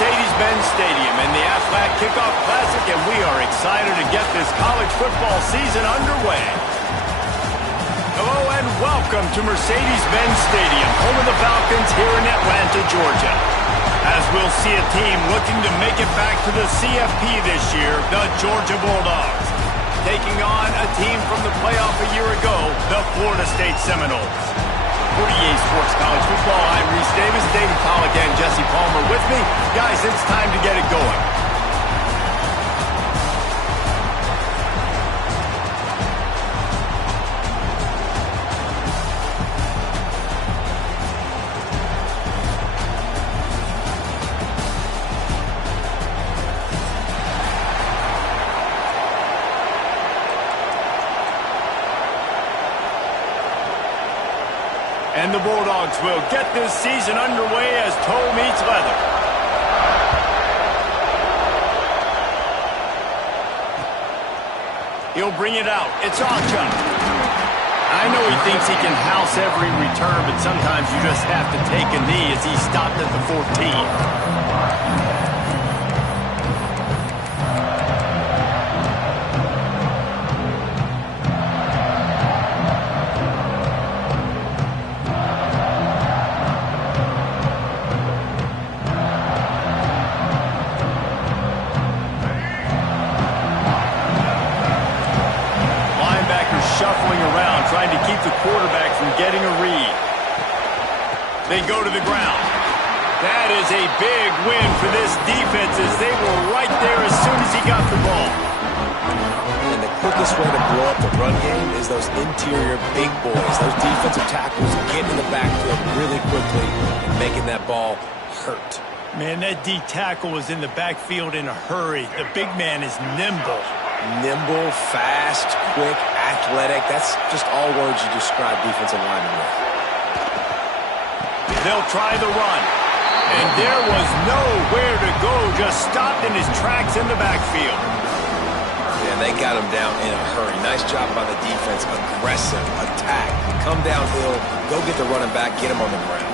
Mercedes-Benz Stadium in the Aflac Kickoff Classic, and we are excited to get this college football season underway. Hello and welcome to Mercedes-Benz Stadium, home of the Falcons here in Atlanta, Georgia. As we'll see a team looking to make it back to the CFP this year, the Georgia Bulldogs, taking on a team from the playoff a year ago, the Florida State Seminoles. For EA Sports College Football, I'm Reese Davis, David Pollack, and Jesse Palmer with me. Guys, it's time to get it going. And the Bulldogs will get this season underway as toe meets leather. He'll bring it out. It's Archer. I know he thinks he can house every return, but sometimes you just have to take a knee as he stopped at the 14. Shuffling around, trying to keep the quarterback from getting a read. They go to the ground. That is a big win for this defense as they were right there as soon as he got the ball. And the quickest way to blow up the run game is those interior big boys, those defensive tackles getting in the backfield really quickly and making that ball hurt. Man, that D tackle was in the backfield in a hurry. The big man is nimble. Nimble, fast, quick, athletic. That's just all words you describe defensive linemen with. They'll try the run. And there was nowhere to go. Just stopped in his tracks in the backfield. Yeah, they got him down in a hurry. Nice job by the defense. Aggressive, attack. Come downhill, go get the running back, get him on the ground.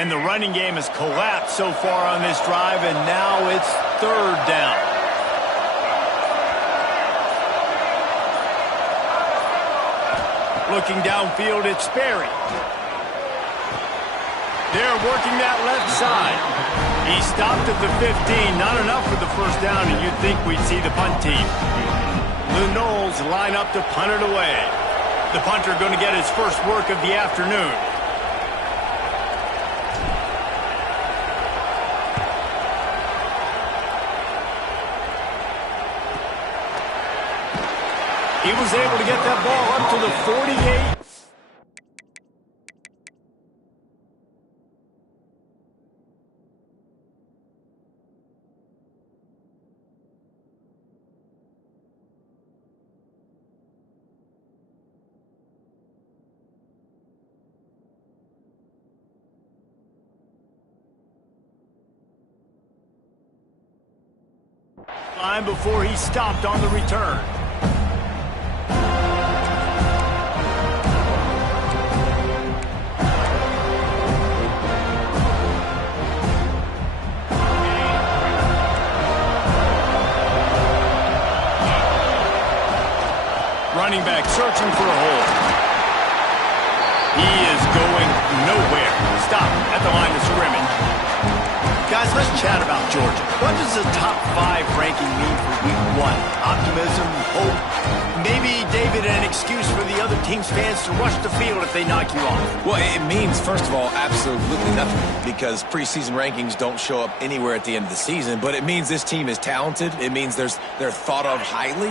And the running game has collapsed so far on this drive, and now it's third down. Looking downfield, it's Sperry. They're working that left side. He stopped at the 15. Not enough for the first down, and you'd think we'd see the punt team. The Noles line up to punt it away. The punter going to get his first work of the afternoon. He was able to get that ball up to the 48. Line before he stopped on the return. Running back searching for a hole. He is going nowhere. Stop at the line of scrimmage. Guys, let's chat about Georgia. What does the top 5 ranking mean for week 1? Optimism, hope, maybe, David, an excuse for the other team's fans to rush the field if they knock you off? Well, it means, first of all, absolutely nothing because preseason rankings don't show up anywhere at the end of the season, but it means this team is talented. It means they're thought of highly.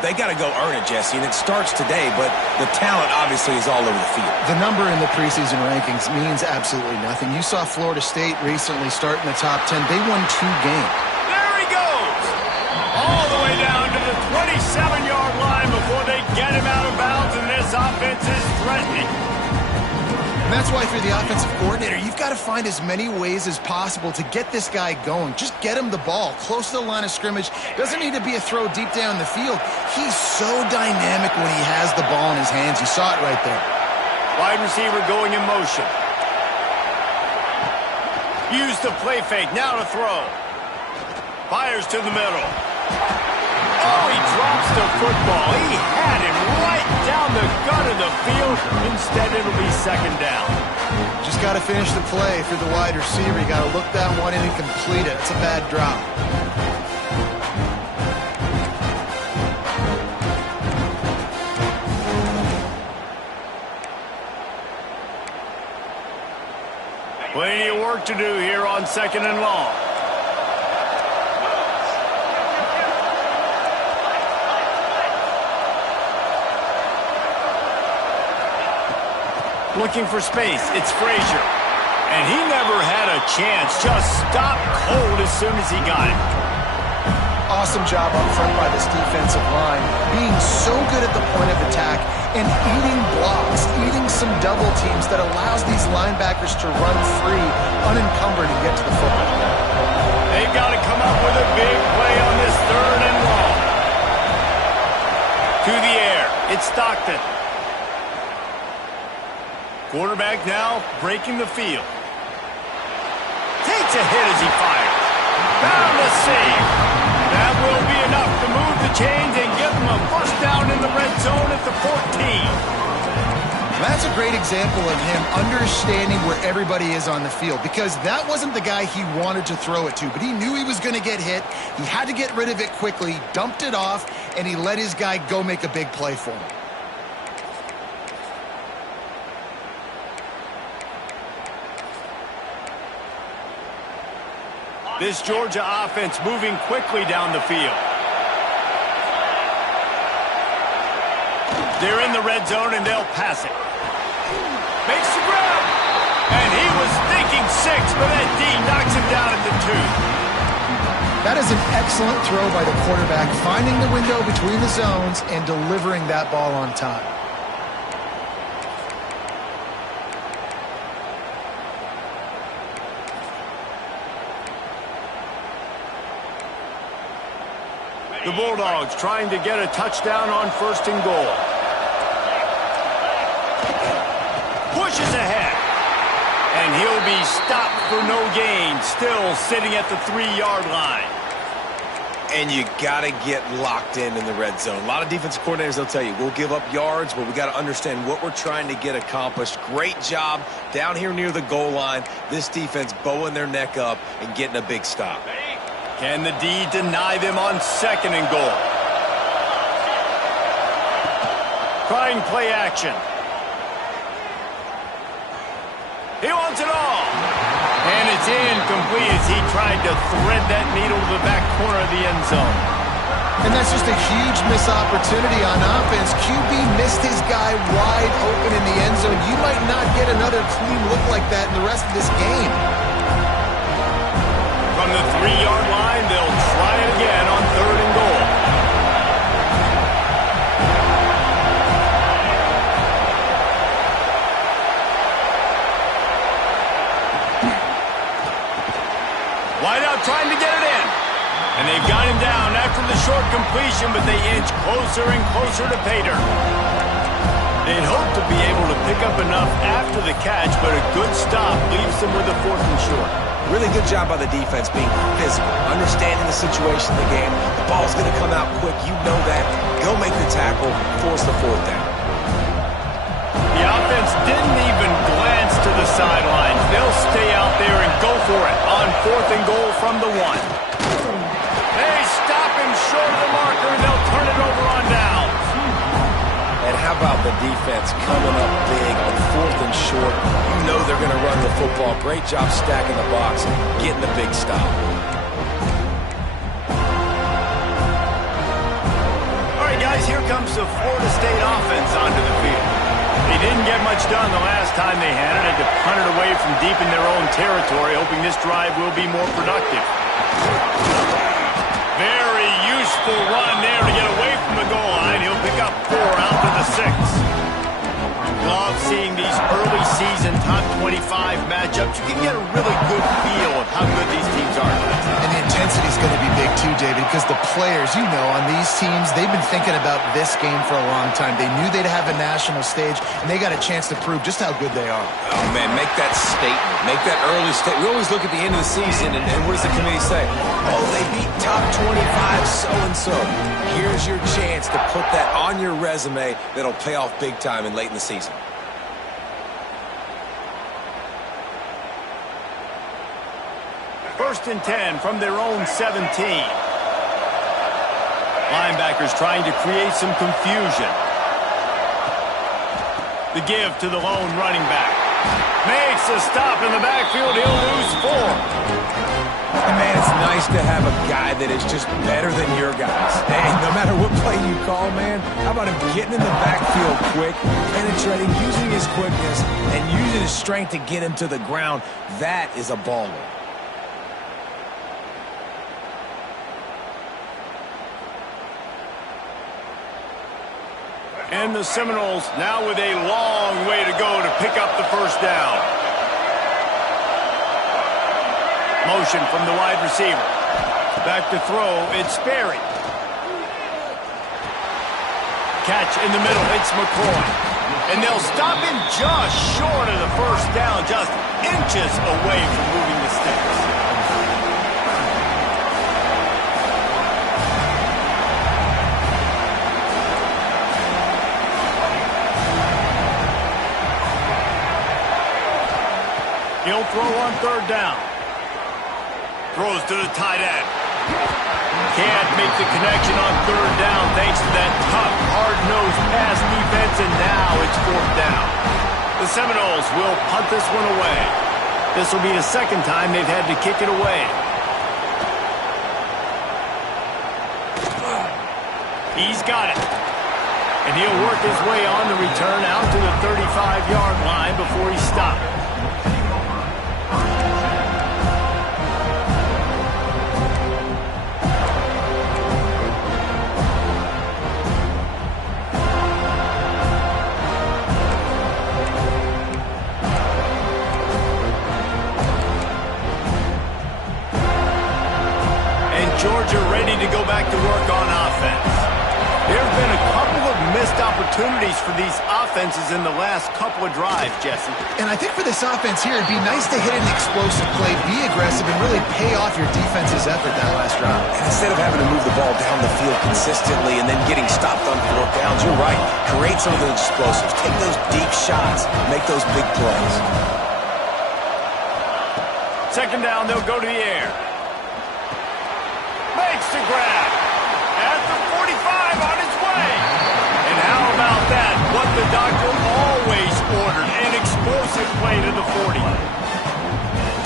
They got to go earn it, Jesse, and it starts today, but the talent obviously is all over the field. The number in the preseason rankings means absolutely nothing. You saw Florida State recently start in the top 10. They won 2 games. There he goes! All the way down And that's why if you're the offensive coordinator, you've got to find as many ways as possible to get this guy going. Just get him the ball close to the line of scrimmage. Doesn't need to be a throw deep down the field. He's so dynamic when he has the ball in his hands. You saw it right there. Wide receiver going in motion. Use the play fake. Now to throw. Fires to the middle. Oh, he drops the football. He had it right down the gut of the field. Instead, it'll be second down. Just got to finish the play. If you're the wide receiver, you got to look that one in and complete it. It's a bad drop. Plenty of work to do here on second and long. Looking for space. It's Frazier. And he never had a chance. Just stopped cold as soon as he got it. Awesome job up front by this defensive line, being so good at the point of attack and eating blocks, eating some double teams that allows these linebackers to run free, unencumbered, and get to the football. They've got to come up with a big play on this third and long. To the air. It's Stockton. Quarterback now breaking the field. Takes a hit as he fires. Found the save. That will be enough to move the chains and give him a first down in the red zone at the 14. That's a great example of him understanding where everybody is on the field, because that wasn't the guy he wanted to throw it to, but he knew he was going to get hit. He had to get rid of it quickly, dumped it off, and he let his guy go make a big play for him. This Georgia offense moving quickly down the field. They're in the red zone, and they'll pass it. Makes the grab. And he was thinking 6, but that D knocks him down at the 2. That is an excellent throw by the quarterback, finding the window between the zones and delivering that ball on time. The Bulldogs trying to get a touchdown on first and goal. Pushes ahead. And he'll be stopped for no gain. Still sitting at the 3-yard line. And you got to get locked in the red zone. A lot of defensive coordinators, they'll tell you, we'll give up yards, but we got to understand what we're trying to get accomplished. Great job down here near the goal line. This defense bowing their neck up and getting a big stop. Can the D deny them on second and goal? Trying play action. He wants it all. And it's incomplete as he tried to thread that needle to the back corner of the end zone. And that's just a huge missed opportunity on offense. QB missed his guy wide open in the end zone. You might not get another clean look like that in the rest of this game. From the 3-yard line, they'll try it again on third and goal. Wideout trying to get it in. And they've got him down after the short completion, but they inch closer and closer to pay dirt. They'd hope to be able to pick up enough after the catch, but a good stop leaves them with a 4th and short. Really good job by the defense being physical, understanding the situation of the game. The ball's going to come out quick. You know that. Go make the tackle, force the 4th down. The offense didn't even glance to the sidelines. They'll stay out there and go for it on 4th and goal from the 1. They stop him short of the marker, and they'll turn it over on downs. And how about the defense coming up big on 4th and short? You know they're going to run the football. Great job stacking the box and getting the big stop. All right, guys, here comes the Florida State offense onto the field. They didn't get much done the last time they had it. Had to punt it away from deep in their own territory, hoping this drive will be more productive. Very useful run there to get away from the goal line. He'll pick up 4 out to the 6. Love seeing these early preseason top 25 matchups, you can get a really good feel of how good these teams are. And the intensity is going to be big too, David, because the players, you know, on these teams, they've been thinking about this game for a long time. They knew they'd have a national stage, and they got a chance to prove just how good they are. Oh, man, make that statement. Make that early statement. We always look at the end of the season, and what does the committee say? Oh, they beat top 25 so-and-so. Here's your chance to put that on your resume that'll pay off big time and late in the season. First and 10 from their own 17. Linebackers trying to create some confusion. The give to the lone running back. Makes a stop in the backfield. He'll lose 4. And man, it's nice to have a guy that is just better than your guys. Hey, no matter what play you call, man, how about him getting in the backfield quick, penetrating, using his quickness, and using his strength to get him to the ground. That is a baller. And the Seminoles now with a long way to go to pick up the first down. Motion from the wide receiver. Back to throw, it's Sperry. Catch in the middle, it's McCoy. And they'll stop him just short of the first down, just inches away from moving the sticks. He'll throw on third down. Throws to the tight end. Can't make the connection on third down thanks to that tough, hard-nosed pass defense, and now it's fourth down. The Seminoles will punt this one away. This will be the second time they've had to kick it away. He's got it. And he'll work his way on the return out to the 35-yard line before he's stopped. Georgia ready to go back to work on offense. There have been a couple of missed opportunities for these offenses in the last couple of drives, Jesse. And I think for this offense here, it'd be nice to hit an explosive play, be aggressive, and really pay off your defense's effort that last drive. And instead of having to move the ball down the field consistently and then getting stopped on fourth downs, you're right. Create some of those explosives. Take those deep shots. Make those big plays. Second down, they'll go to the air. Makes the grab. At the 45 on his way. And how about that? What the doctor always ordered. An explosive play to the 40.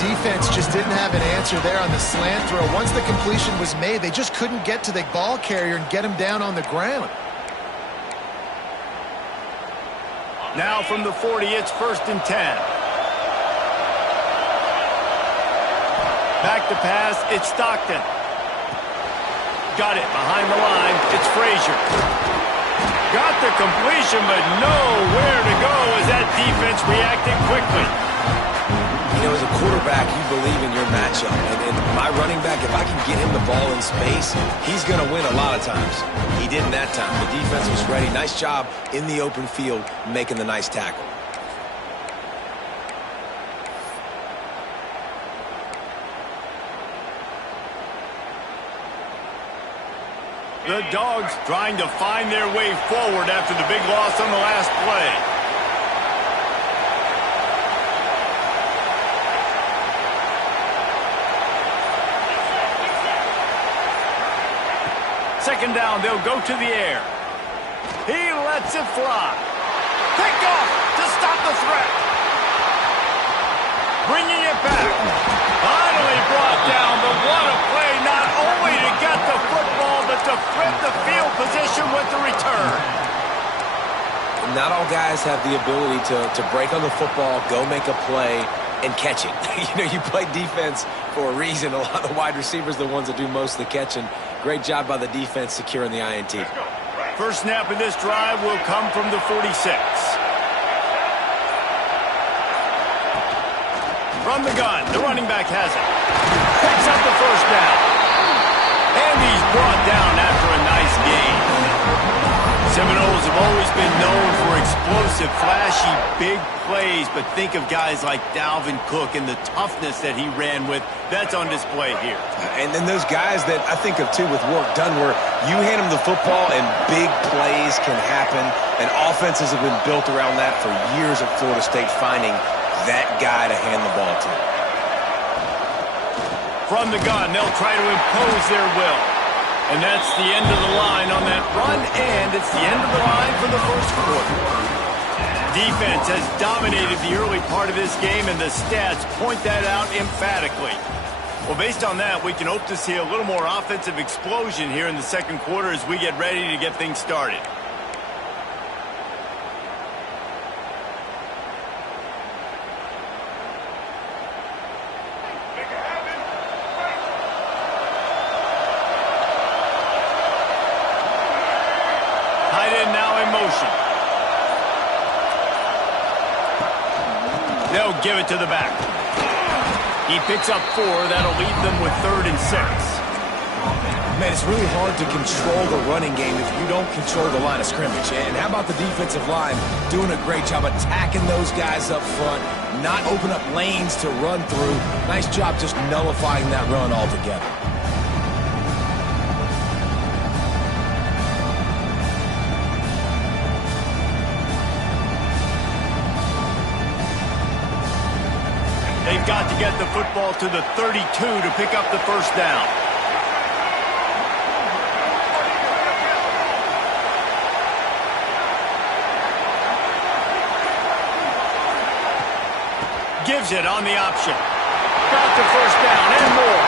Defense just didn't have an answer there on the slant throw. Once the completion was made, they just couldn't get to the ball carrier and get him down on the ground. Now from the 40, it's first and 10. Back to pass, it's Stockton. Got it behind the line. It's Frazier. Got the completion, but nowhere to go as that defense reacted quickly. You know, as a quarterback, you believe in your matchup. And my running back, if I can get him the ball in space, he's going to win a lot of times. He didn't that time. The defense was ready. Nice job in the open field making the nice tackle. The Dogs trying to find their way forward after the big loss on the last play. Second down, they'll go to the air. He lets it fly. Picked off to stop the threat. Bringing it back. Finally brought down, but what a play, not only to get the football, but to flip the field position with the return. Not all guys have the ability to break on the football, go make a play, and catch it. You know, you play defense for a reason. A lot of the wide receivers are the ones that do most of the catching. Great job by the defense securing the INT. First snap of this drive will come from the 46. From the gun, the running back has it. Picks up the first down. And he's brought down after a nice gain. Seminoles have always been known for explosive, flashy, big plays, but think of guys like Dalvin Cook and the toughness that he ran with. That's on display here. And then those guys that I think of, too, with work done, where you hand them the football and big plays can happen, and offenses have been built around that for years at Florida State, finding that guy to hand the ball to. From the gun, they'll try to impose their will. And that's the end of the line on that run, and it's the end of the line for the first quarter. Defense has dominated the early part of this game, and the stats point that out emphatically. Well, based on that, we can hope to see a little more offensive explosion here in the second quarter as we get ready to get things started. They'll give it to the back. He picks up 4. That'll leave them with 3rd and 6. Man, it's really hard to control the running game if you don't control the line of scrimmage. And how about the defensive line doing a great job attacking those guys up front, not open up lanes to run through. Nice job just nullifying that run altogether. They've got to get the football to the 32 to pick up the first down. Gives it on the option. Got the first down and more.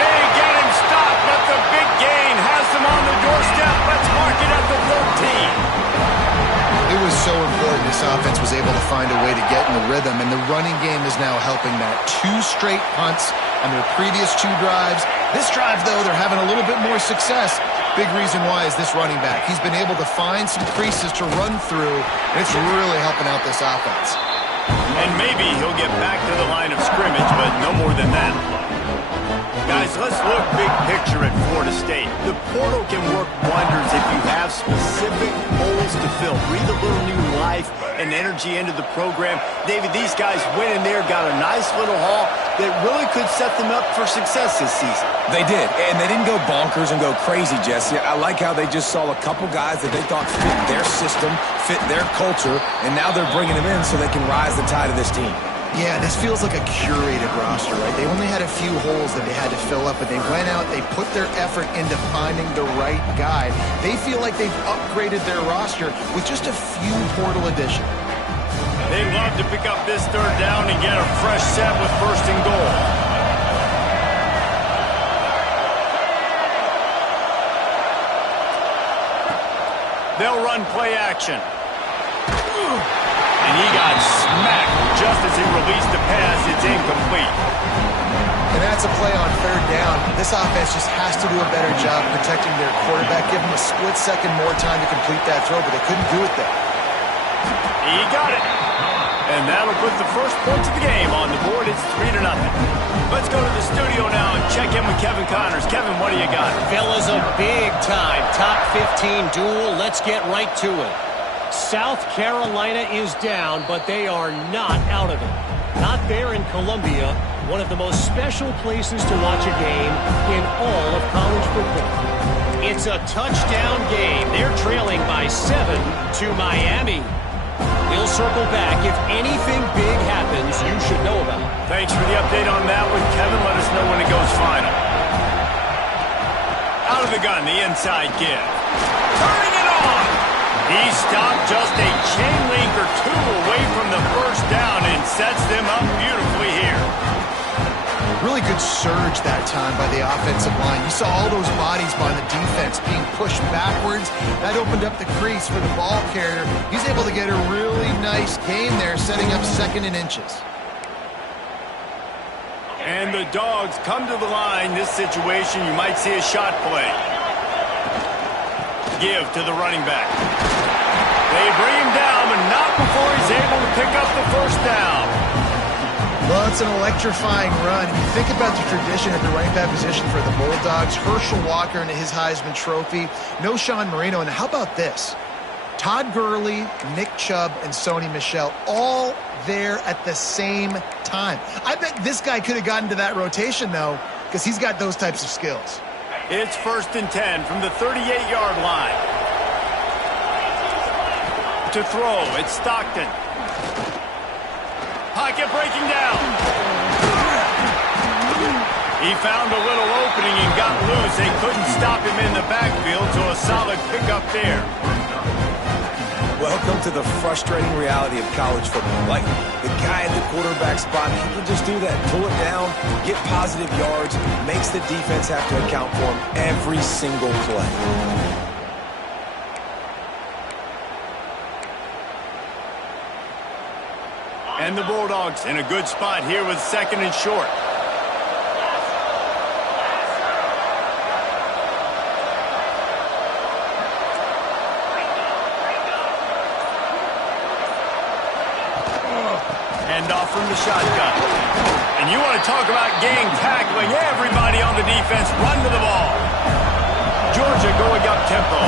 They get him stopped, but the big gain has them on the doorstep. Let's mark it at the 13. It was so important this offense was able to find a way to get in the rhythm, and the running game is now helping that. 2 straight punts on their previous 2 drives. This drive, though, they're having a little bit more success. Big reason why is this running back. He's been able to find some creases to run through, and it's really helping out this offense. And maybe he'll get back to the line of scrimmage, but no more than that. Guys, let's look big picture at Florida State. The portal can work wonders if you have specific holes to fill. Breathe a little new life and energy into the program. David, these guys went in there, got a nice little haul that really could set them up for success this season. They did, and they didn't go bonkers and go crazy, Jesse. I like how they just saw a couple guys that they thought fit their system, fit their culture, and now they're bringing them in so they can rise the tide of this team. Yeah, this feels like a curated roster, right? They only had a few holes that they had to fill up, but they went out, they put their effort into finding the right guy. They feel like they've upgraded their roster with just a few portal additions. They'd love to pick up this 3rd down and get a fresh set with 1st and goal. They'll run play action. And he got smacked just as he released the pass. It's incomplete. And that's a play on 3rd down. This offense just has to do a better job protecting their quarterback. Give him a split second more time to complete that throw, but they couldn't do it there. He got it. And that'll put the first points of the game on the board. It's 3-0. Let's go to the studio now and check in with Kevin Connors. Kevin, what do you got? Fellas, a big-time top 15 duel. Let's get right to it. South Carolina is down, but they are not out of it. Not there in Columbia, one of the most special places to watch a game in all of college football. It's a touchdown game. They're trailing by 7 to Miami. We'll circle back. If anything big happens, you should know about it. Thanks for the update on that one, Kevin. Let us know when it goes final. Out of the gun, the inside give. Turning it on! He stopped just a chain link or 2 away from the first down and sets them up beautifully here. Really good surge that time by the offensive line. You saw all those bodies by the defense being pushed backwards. That opened up the crease for the ball carrier. He's able to get a really nice gain there, setting up 2nd and inches. And the Dogs come to the line. This situation, you might see a shot play. Give to the running back. They bring him down, but not before he's able to pick up the first down. Well, it's an electrifying run. And you think about the tradition at the running back position for the Bulldogs. Herschel Walker and his Heisman Trophy. No Sean Marino. And how about this? Todd Gurley, Nick Chubb, and Sony Michel all there at the same time. I bet this guy could have gotten to that rotation, though, because he's got those types of skills. It's 1st and 10 from the 38-yard line. To throw, it's Stockton. Pocket breaking down. He found a little opening and got loose. They couldn't stop him in the backfield, so a solid pickup there. Welcome to the frustrating reality of college football. Like, the guy at the quarterback spot, he can just do that. Pull it down, get positive yards, makes the defense have to account for him every single play. And the Bulldogs in a good spot here with 2nd and short. Off from the shotgun. And you want to talk about gang tackling. Everybody on the defense run to the ball. Georgia going up tempo.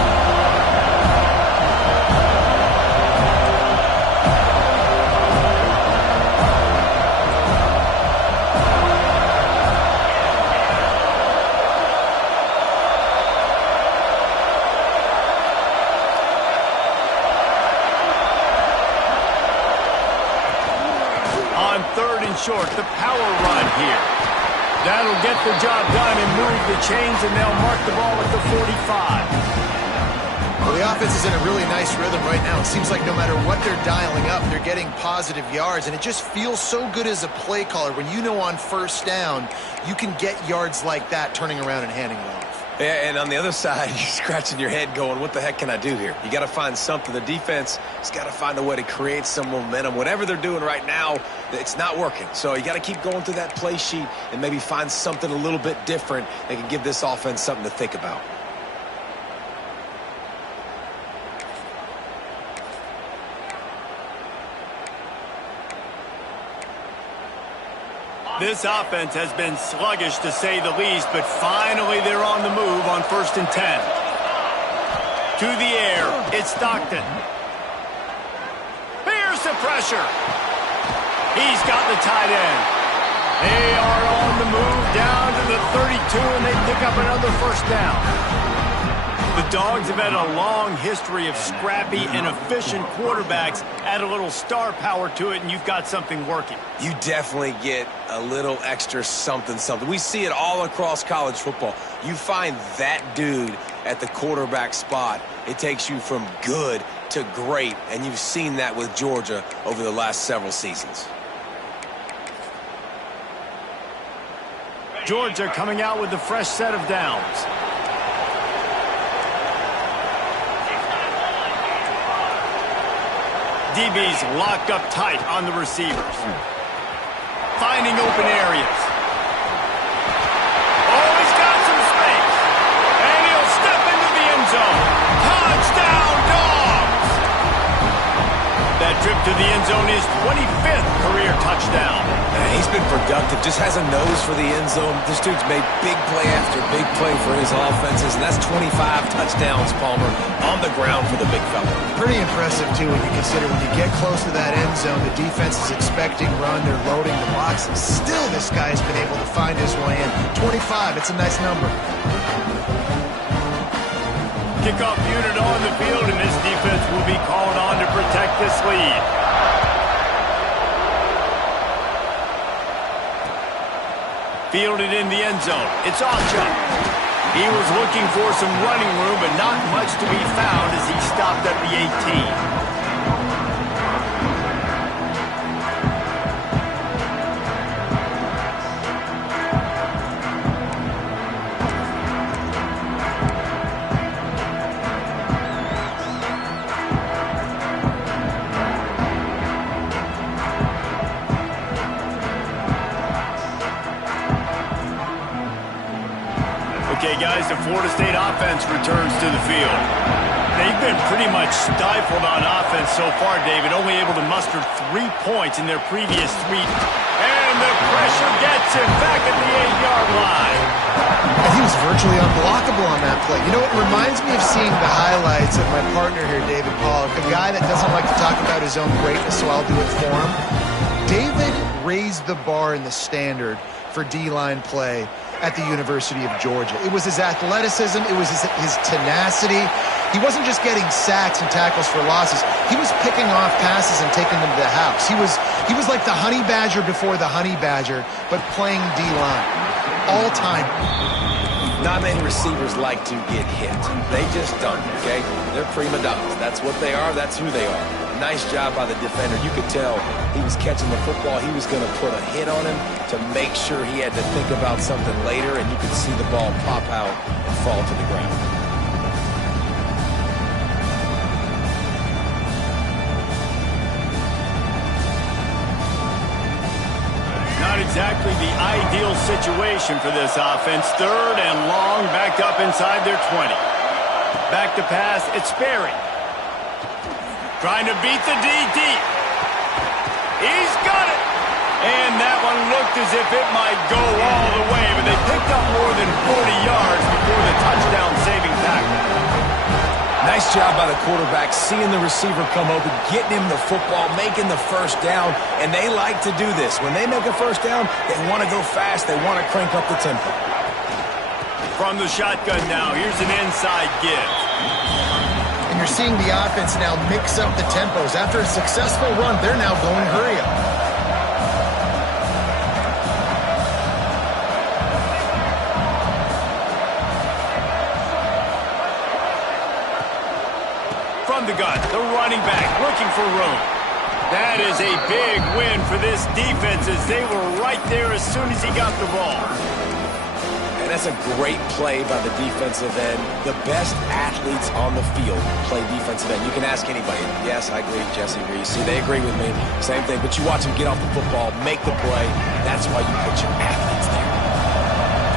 Short, the power run here. That'll get the job done and move the chains, and they'll mark the ball at the 45. Well, the offense is in a really nice rhythm right now. It seems like no matter what they're dialing up, they're getting positive yards, and it just feels so good as a play caller when you know on 1st down you can get yards like that turning around and handing it off. Yeah, and on the other side, you're scratching your head going, what the heck can I do here? You got to find something. The defense has got to find a way to create some momentum. Whatever they're doing right now, it's not working. So you got to keep going through that play sheet and maybe find something a little bit different that can give this offense something to think about. This offense has been sluggish, to say the least, but finally they're on the move on 1st and 10. To the air, it's Stockton. Here's the pressure. He's got the tight end. They are on the move down to the 32, and they pick up another 1st down. The Dogs have had a long history of scrappy and efficient quarterbacks. Add a little star power to it, and you've got something working. You definitely get a little extra something. We see it all across college football. You find that dude at the quarterback spot, it takes you from good to great, and you've seen that with Georgia over the last several seasons. Georgia coming out with a fresh set of downs. DB's locked up tight on the receivers. Finding open areas. Oh, he's got some space. And he'll step into the end zone. Touchdown, Dogs! That trip to the end zone is 25th career touchdown. He's been productive, just has a nose for the end zone. This dude's made big play after big play for his offenses, and that's 25 touchdowns, Palmer, on the ground for the big fella. Pretty impressive, too, when you consider when you get close to that end zone, the defense is expecting run, they're loading the box, and still this guy's been able to find his way in. 25, it's a nice number. Kickoff unit on the field, and this defense will be called on to protect this lead. Fielded in the end zone. It's Ocha. He was looking for some running room, but not much to be found as he stopped at the 18. Okay, guys, the Florida State offense returns to the field. They've been pretty much stifled on offense so far, David, only able to muster 3 points in their previous 3. And and the pressure gets him back at the 8-yard line. And he was virtually unblockable on that play. You know, it reminds me of seeing the highlights of my partner here, David Pollock, a guy that doesn't like to talk about his own greatness, so I'll do it for him. David raised the bar in the standard for D-line play at the University of Georgia. It was his athleticism. It was his tenacity. He wasn't just getting sacks and tackles for losses. He was picking off passes and taking them to the house. He was like the honey badger before the honey badger, but playing D-line all time. Not many receivers like to get hit. They just don't, okay? They're prima donnas. That's what they are. That's who they are. Nice job by the defender. You could tell he was catching the football. He was going to put a hit on him to make sure he had to think about something later, and you could see the ball pop out and fall to the ground. Not exactly the ideal situation for this offense. 3rd and long, backed up inside their 20. Back to pass, it's Sperry. Trying to beat the D deep. He's got it. And that one looked as if it might go all the way, but they picked up more than 40 yards before the touchdown-saving tackle. Nice job by the quarterback, seeing the receiver come open, getting him the football, making the first down, and they like to do this. When they make a first down, they want to go fast. They want to crank up the tempo. From the shotgun now, here's an inside give. And you're seeing the offense now mix up the tempos. After a successful run, they're now going hurry up. From the gun, the running back looking for room. That is a big win for this defense as they were right there as soon as he got the ball. And that's a great play by the defensive end. The best athletes on the field play defensive end. You can ask anybody. Yes, I agree. Jesse agrees. See, they agree with me. Same thing. But you watch them get off the football, make the play. That's why you put your athletes there.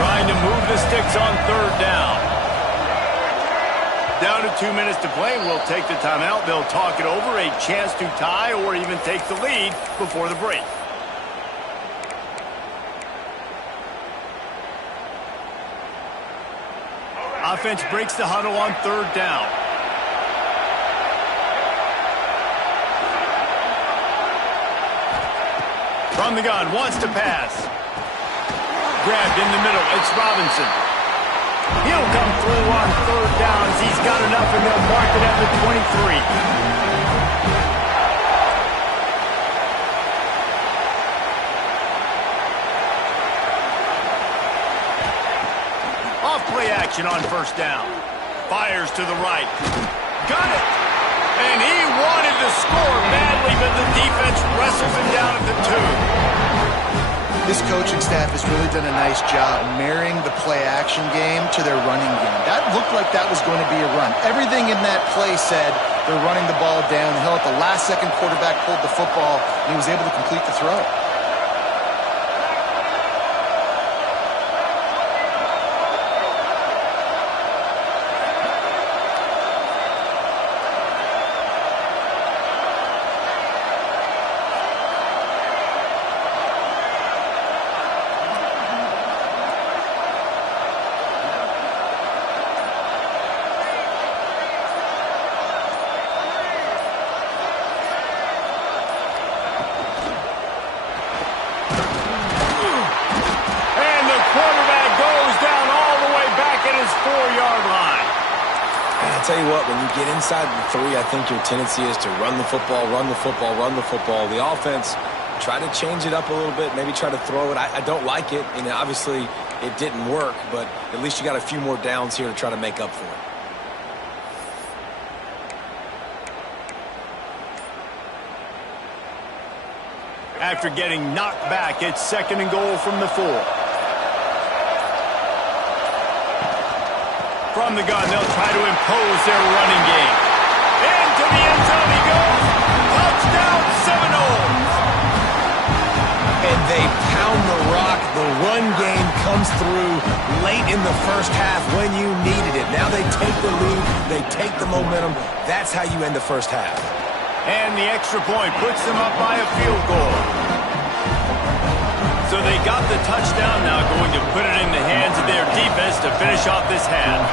Trying to move the sticks on 3rd down. Down to 2 minutes to play. We'll take the timeout. They'll talk it over. A chance to tie or even take the lead before the break. Offense breaks the huddle on 3rd down. From the gun, wants to pass. Grabbed in the middle, it's Robinson. He'll come through on 3rd down as he's got enough, and they'll mark it at the 23. Play action on 1st down. Fires to the right. Got it! And he wanted to score badly, but the defense wrestles him down at the 2. This coaching staff has really done a nice job marrying the play-action game to their running game. That looked like that was going to be a run. Everything in that play said they're running the ball downhill. At the last second, quarterback pulled the football, and he was able to complete the throw. Tell you what, when you get inside the 3, I think your tendency is to run the football, run the football, run the football. The offense, try to change it up a little bit, maybe try to throw it. I don't like it, and obviously it didn't work, but at least you got a few more downs here to try to make up for it. After getting knocked back, it's 2nd and goal from the 4. From the gun, they'll try to impose their running game. Into the end zone he goes. Touchdown, Seminoles. And they pound the rock. The run game comes through late in the first half when you needed it. Now they take the lead. They take the momentum. That's how you end the first half. And the extra point puts them up by a field goal. So they got the touchdown now, going to put it in the hands of their defense to finish off this half.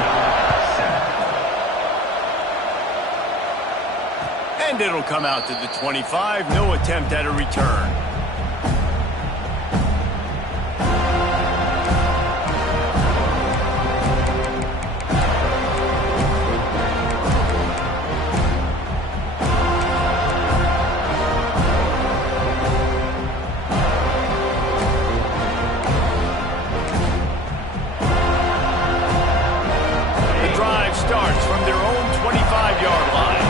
And it'll come out to the 25. No attempt at a return. Starts from their own 25-yard line.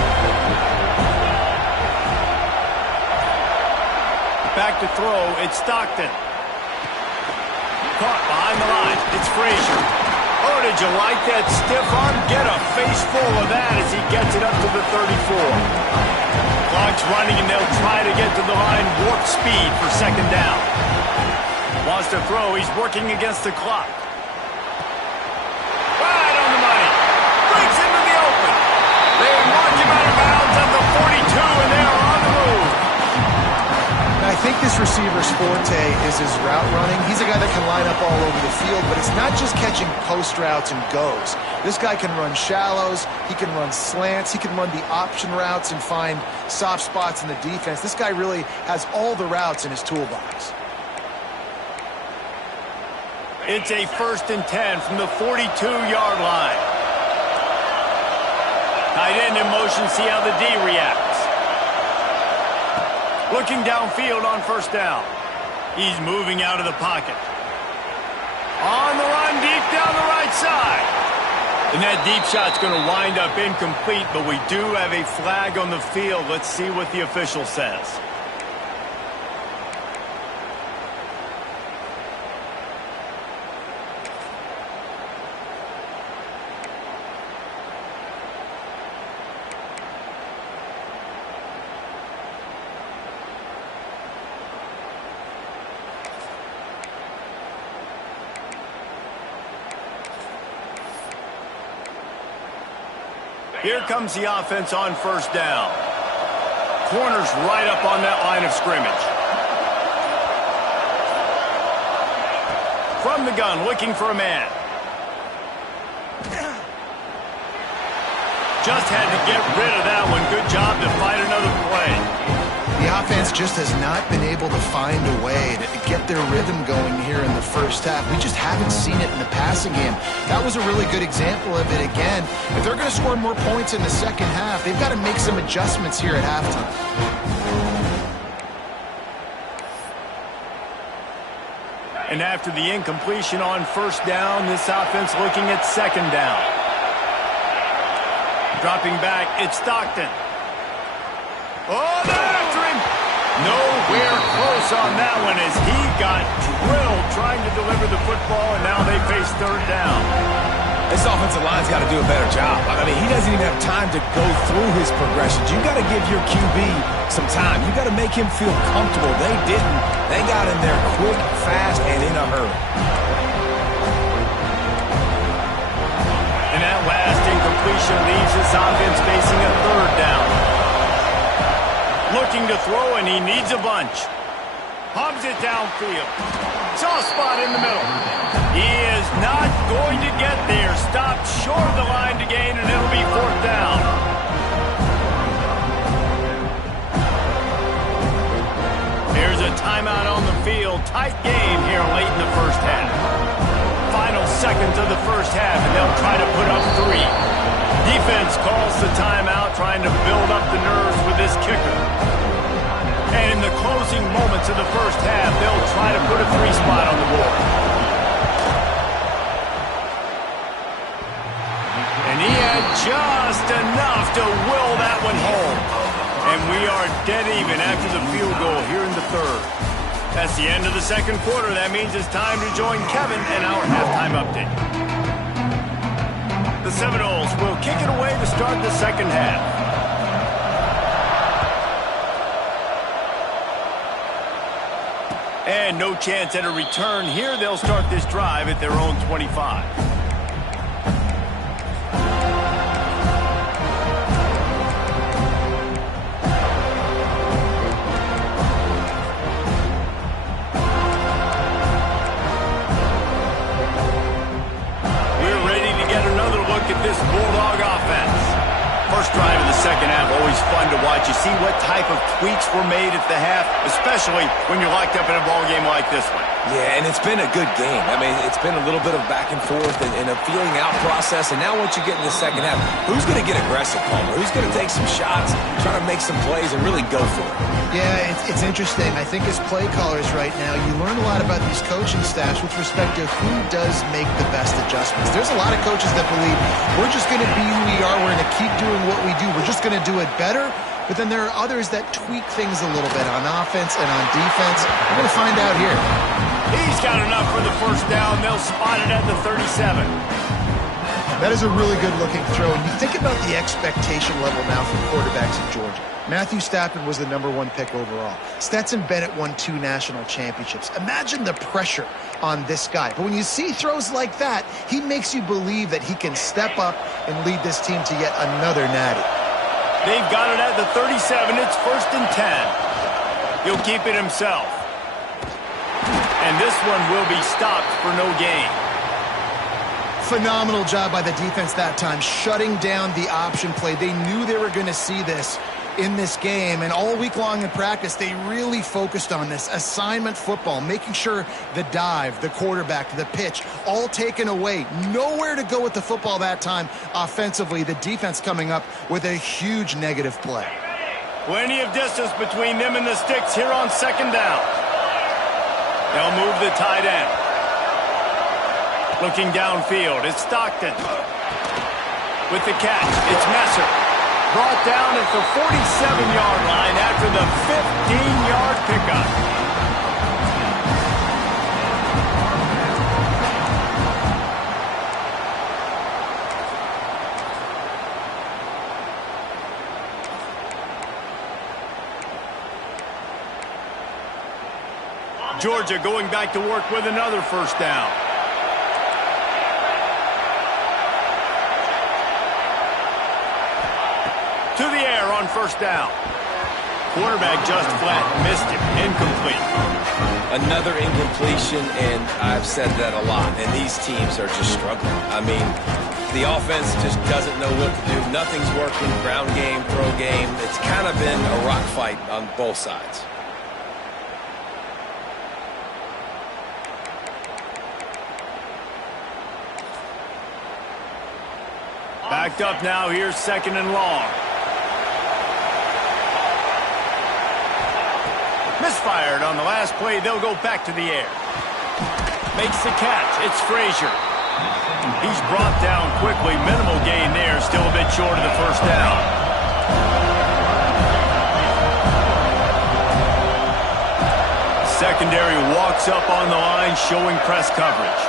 Back to throw, it's Stockton. Caught behind the line, it's Frazier. Oh, did you like that stiff arm? Get a face full of that as he gets it up to the 34. Clock's running and they'll try to get to the line warp speed for second down. Wants to throw, he's working against the clock. I think this receiver's forte is his route running. He's a guy that can line up all over the field, but it's not just catching post routes and goes. This guy can run shallows, he can run slants, he can run the option routes and find soft spots in the defense. This guy really has all the routes in his toolbox. It's a 1st and 10 from the 42-yard line. Tight end in motion, see how the D reacts. Looking downfield on first down. He's moving out of the pocket. On the run, deep down the right side. And that deep shot's going to wind up incomplete, but we do have a flag on the field. Let's see what the official says. Here comes the offense on first down. Corners right up on that line of scrimmage. From the gun, looking for a man. Just had to get rid of that one. Good job to fight another play. The offense just has not been able to find a way to get their rhythm going here in the first half. We just haven't seen it in the passing game. That was a really good example of it again. If they're going to score more points in the second half, they've got to make some adjustments here at halftime. And after the incompletion on first down, this offense looking at second down. Dropping back, it's Stockton. Oh, they're after him. Nowhere close on that one as he got drilled trying to deliver the football, and now they face third down. This offensive line's got to do a better job. I mean, he doesn't even have time to go through his progressions. You got to give your QB some time. You got to make him feel comfortable. They didn't. They got in there quick, fast, and in a hurry. And that last incompletion leaves this offense facing a third down. Looking to throw, and he needs a bunch. Hubs it downfield. Soft spot in the middle. He is not going to get there. Stopped short of the line to gain, and it'll be fourth down. Here's a timeout on the field. Tight game here late in the first half. Final seconds of the first half, and they'll try to put up 3. Defense calls the timeout, trying to build up the nerves with this kicker. And in the closing moments of the first half, they'll try to put a 3 spot on the board. And he had just enough to will that one home. And we are dead even after the field goal here in the third. That's the end of the second quarter. That means it's time to join Kevin in our halftime update. The Seminoles will kick it away to start the second half. And no chance at a return here. They'll start this drive at their own 25. see what type of tweaks were made at the half, especially when you're locked up in a ball game like this one. Yeah, and it's been a good game. I mean, it's been a little bit of back and forth and a feeling out process. And now once you get in the second half, who's going to get aggressive, Palmer? Who's going to take some shots, try to make some plays, and really go for it? Yeah, it's interesting. I think as play callers right now, you learn a lot about these coaching staffs with respect to who does make the best adjustments. There's a lot of coaches that believe we're just going to be who we are. We're going to keep doing what we do. We're just going to do it better. But then there are others that tweak things a little bit on offense and on defense. We're going to find out here. He's got enough for the first down. They'll spot it at the 37. That is a really good-looking throw. And you think about the expectation level now for quarterbacks in Georgia. Matthew Stafford was the #1 pick overall. Stetson Bennett won 2 national championships. Imagine the pressure on this guy. But when you see throws like that, he makes you believe that he can step up and lead this team to yet another natty. They've got it at the 37. It's 1st and 10. He'll keep it himself. And this one will be stopped for no gain. Phenomenal job by the defense that time, shutting down the option play. They knew they were going to see this in this game, and all week long in practice, they really focused on this assignment football, making sure the dive, the quarterback, the pitch, all taken away. Nowhere to go with the football that time offensively. The defense coming up with a huge negative play. Plenty of distance between them and the sticks here on 2nd down. They'll move the tight end. Looking downfield, it's Stockton. With the catch, it's Messer. Brought down at the 47-yard line after the 15-yard pickup. Georgia going back to work with another first down. To the air on first down. Quarterback just flat missed him. Incomplete. Another incompletion, and I've said that a lot, and these teams are just struggling. I mean, the offense just doesn't know what to do. Nothing's working. Ground game, throw game. It's kind of been a rock fight on both sides. Backed up now. Here's 2nd and long. Misfired on the last play. They'll go back to the air. Makes the catch. It's Frazier. He's brought down quickly. Minimal gain there. Still a bit short of the first down. Secondary walks up on the line, showing press coverage.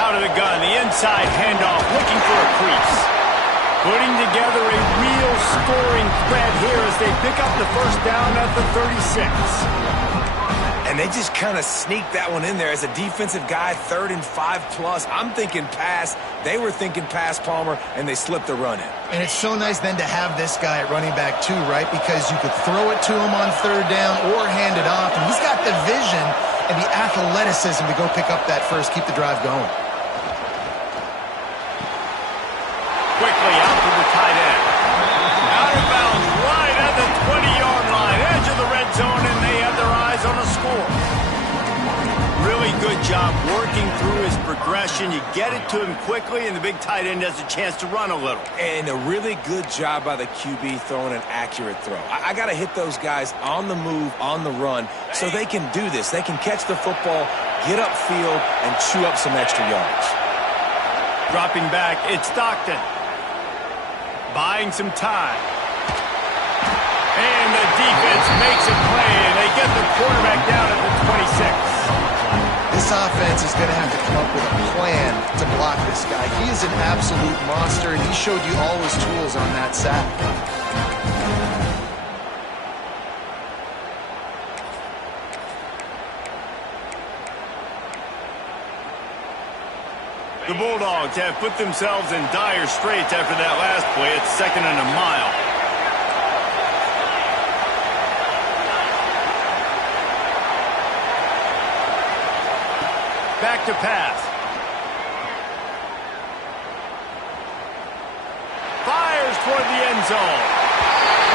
Out of the gun, the inside handoff, looking for a crease. Putting together a real scoring threat here as they pick up the first down at the 36. And they just kind of sneaked that one in there as a defensive guy, 3rd and 5+. I'm thinking pass. They were thinking pass, Palmer, and they slipped the run in. And it's so nice then to have this guy at running back too, right? Because you could throw it to him on 3rd down or hand it off. And he's got the vision and the athleticism to go pick up that first, keep the drive going. Quickly out to the tight end. Out of bounds right at the 20-yard line. Edge of the red zone, and they have their eyes on a score. Really good job working through his progression. You get it to him quickly, and the big tight end has a chance to run a little. And a really good job by the QB throwing an accurate throw. I got to hit those guys on the move, on the run, so they can do this. They can catch the football, get upfield, and chew up some extra yards. Dropping back, it's Stockton. Buying some time. And the defense makes a play, and they get the quarterback down at the 26. This offense is going to have to come up with a plan to block this guy. He is an absolute monster, and he showed you all his tools on that sack. The Bulldogs have put themselves in dire straits after that last play. It's 2nd and a mile. Back to pass. goes toward the end zone.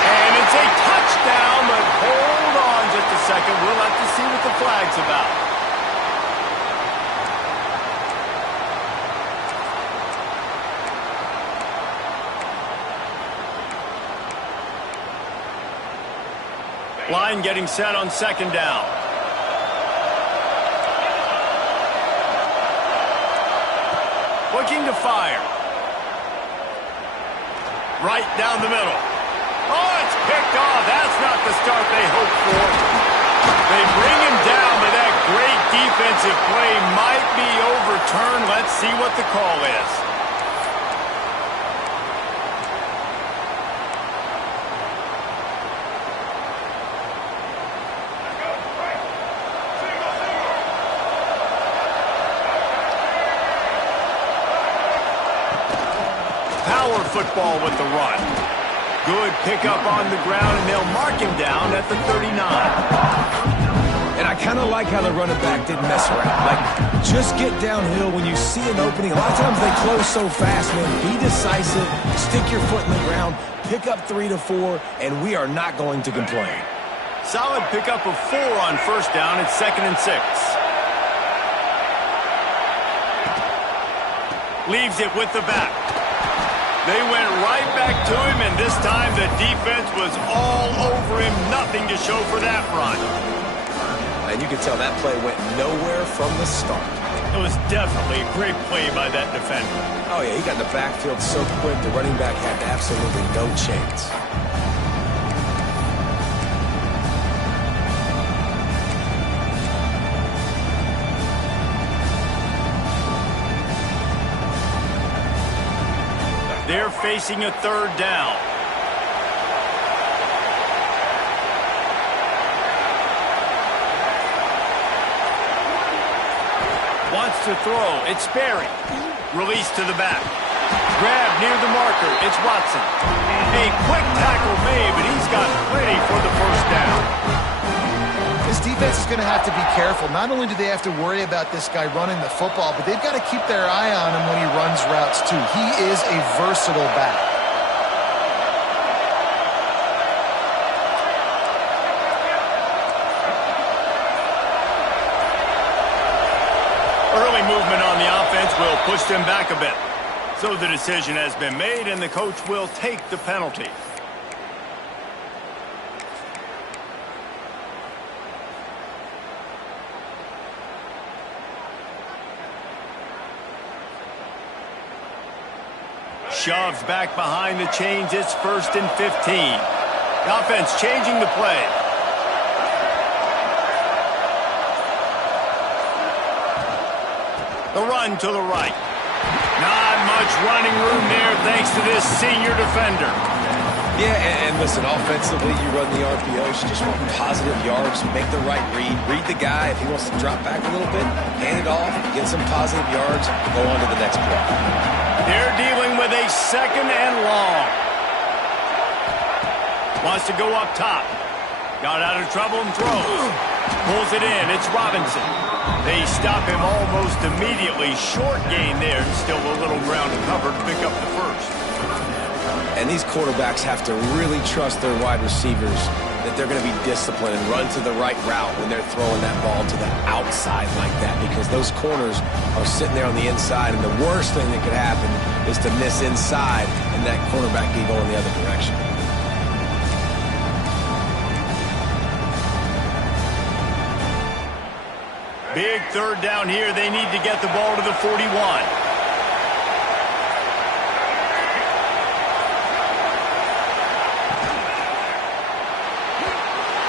And it's a touchdown, but hold on just a second. We'll have to see what the flag's about. Line getting set on second down. Looking to fire. Right down the middle. Oh, it's picked off. That's not the start they hoped for. They bring him down, but that great defensive play might be overturned. Let's see what the call is. Power football with the run. Good pickup on the ground, and they'll mark him down at the 39. And I kind of like how the running back didn't mess around. Like, just get downhill when you see an opening. A lot of times they close so fast, man. Be decisive, stick your foot in the ground, pick up 3 to 4, and we are not going to complain. Solid pickup of 4 on first down. It's 2nd and 6. Leaves it with the back. They went right back to him, and this time the defense was all over him. Nothing to show for that run. And you can tell that play went nowhere from the start. It was definitely a great play by that defender. Oh, yeah, he got in the backfield so quick, the running back had absolutely no chance. They're facing a 3rd down. Wants to throw. It's Sperry. Release to the back. Grab near the marker. It's Watson. A quick tackle made, but he's got plenty for the first down. This defense is going to have to be careful. Not only do they have to worry about this guy running the football, but they've got to keep their eye on him when he runs routes too. He is a versatile back. Early movement on the offense will push them back a bit. So the decision has been made, and the coach will take the penalty. Shoves back behind the chains. It's 1st and 15. The offense changing the play. The run to the right. Not much running room there thanks to this senior defender. Yeah, and listen, offensively, you run the RPOs, you just want positive yards, make the right read, read the guy. If he wants to drop back a little bit, hand it off, get some positive yards, go on to the next play. They're dealing with a 2nd and long. Wants to go up top. Got out of trouble and throws. Pulls it in. It's Robinson. They stop him almost immediately. Short gain there. Still a little ground to cover to pick up the first. And these quarterbacks have to really trust their wide receivers that they're going to be disciplined and run to the right route when they're throwing that ball to the outside like that, because those corners are sitting there on the inside, and the worst thing that could happen is to miss inside and that cornerback can go in the other direction. Big 3rd down here. They need to get the ball to the 41.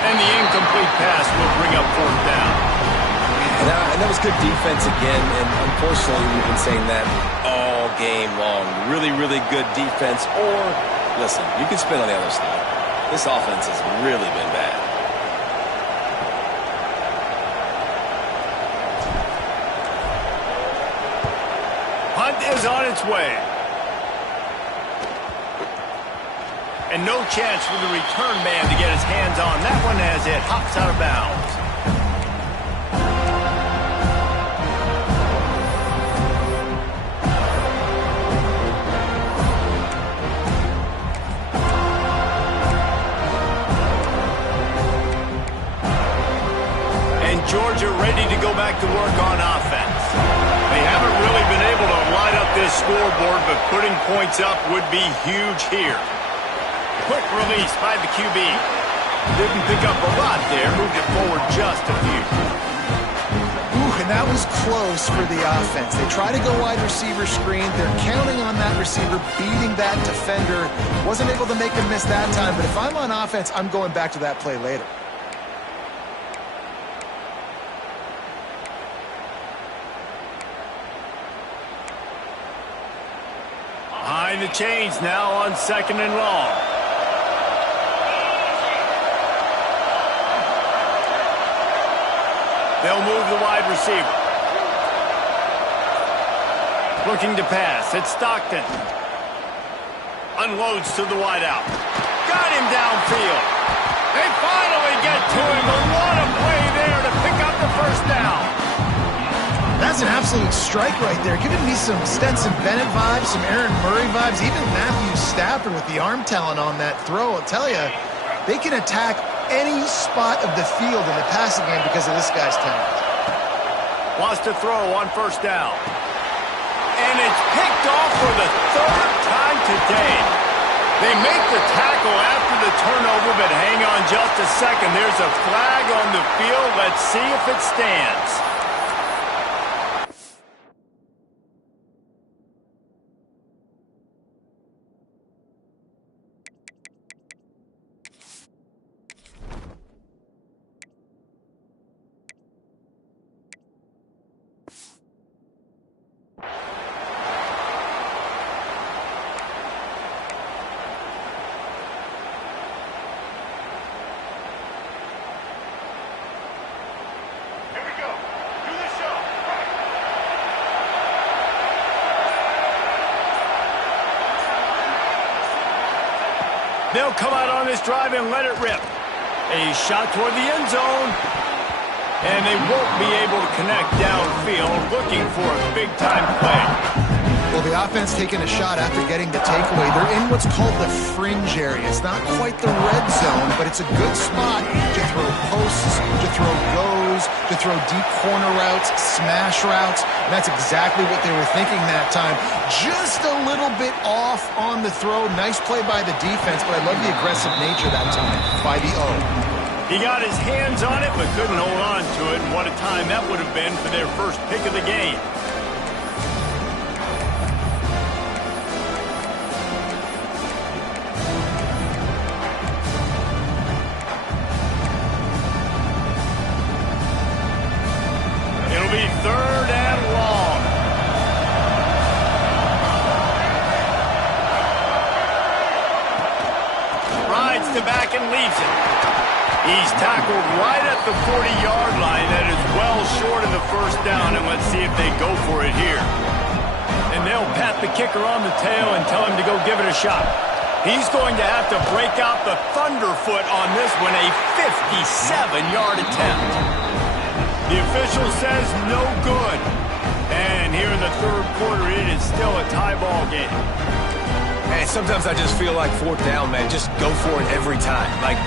And the incomplete pass will bring up 4th down. And that was good defense again, and unfortunately we've been saying that all game long. Really, really good defense. Or, listen, you can spin on the other side. This offense has really been bad. Hunt is on its way. And no chance for the return man to get his hands on. That one as it hops out of bounds. Putting points up would be huge here. Quick release by the QB. Didn't pick up a lot there. Moved it forward just a few. Ooh, and that was close for the offense. They try to go wide receiver screen. They're counting on that receiver beating that defender. Wasn't able to make him miss that time, but if I'm on offense, I'm going back to that play later. Behind the chains now on 2nd and long. They'll move the wide receiver. Looking to pass. It's Stockton. Unloads to the wideout. Got him downfield. They finally get to him, but what a play there to pick up the first down. That's an absolute strike right there, giving me some Stetson Bennett vibes, some Aaron Murray vibes, even Matthew Stafford with the arm talent on that throw. I'll tell you, they can attack any spot of the field in the passing game because of this guy's talent. Wants to throw on 1st down. And it's picked off for the 3rd time today. They make the tackle after the turnover, but hang on just a second. There's a flag on the field. Let's see if it stands. They'll come out on this drive and let it rip. A shot toward the end zone. And they won't be able to connect downfield, looking for a big-time play. Well, the offense taking a shot after getting the takeaway. They're in what's called the fringe area. It's not quite the red zone, but it's a good spot to throw posts, to throw goes, to throw deep corner routes, smash routes. And that's exactly what they were thinking that time. Just a little bit off on the throw. Nice play by the defense, but I love the aggressive nature that time by the O. He got his hands on it, but couldn't hold on to it. And what a time that would have been for their first pick of the game. It'll be 3rd and long. Rides to back and leaves it. He's tackled right at the 40-yard line. That is well short of the 1st down, and let's see if they go for it here. And they'll pat the kicker on the tail and tell him to go give it a shot. He's going to have to break out the thunderfoot on this one, a 57-yard attempt. The official says no good. And here in the 3rd quarter, it is still a tie ball game. Man, sometimes I just feel like 4th down, man. Just go for it every time. Like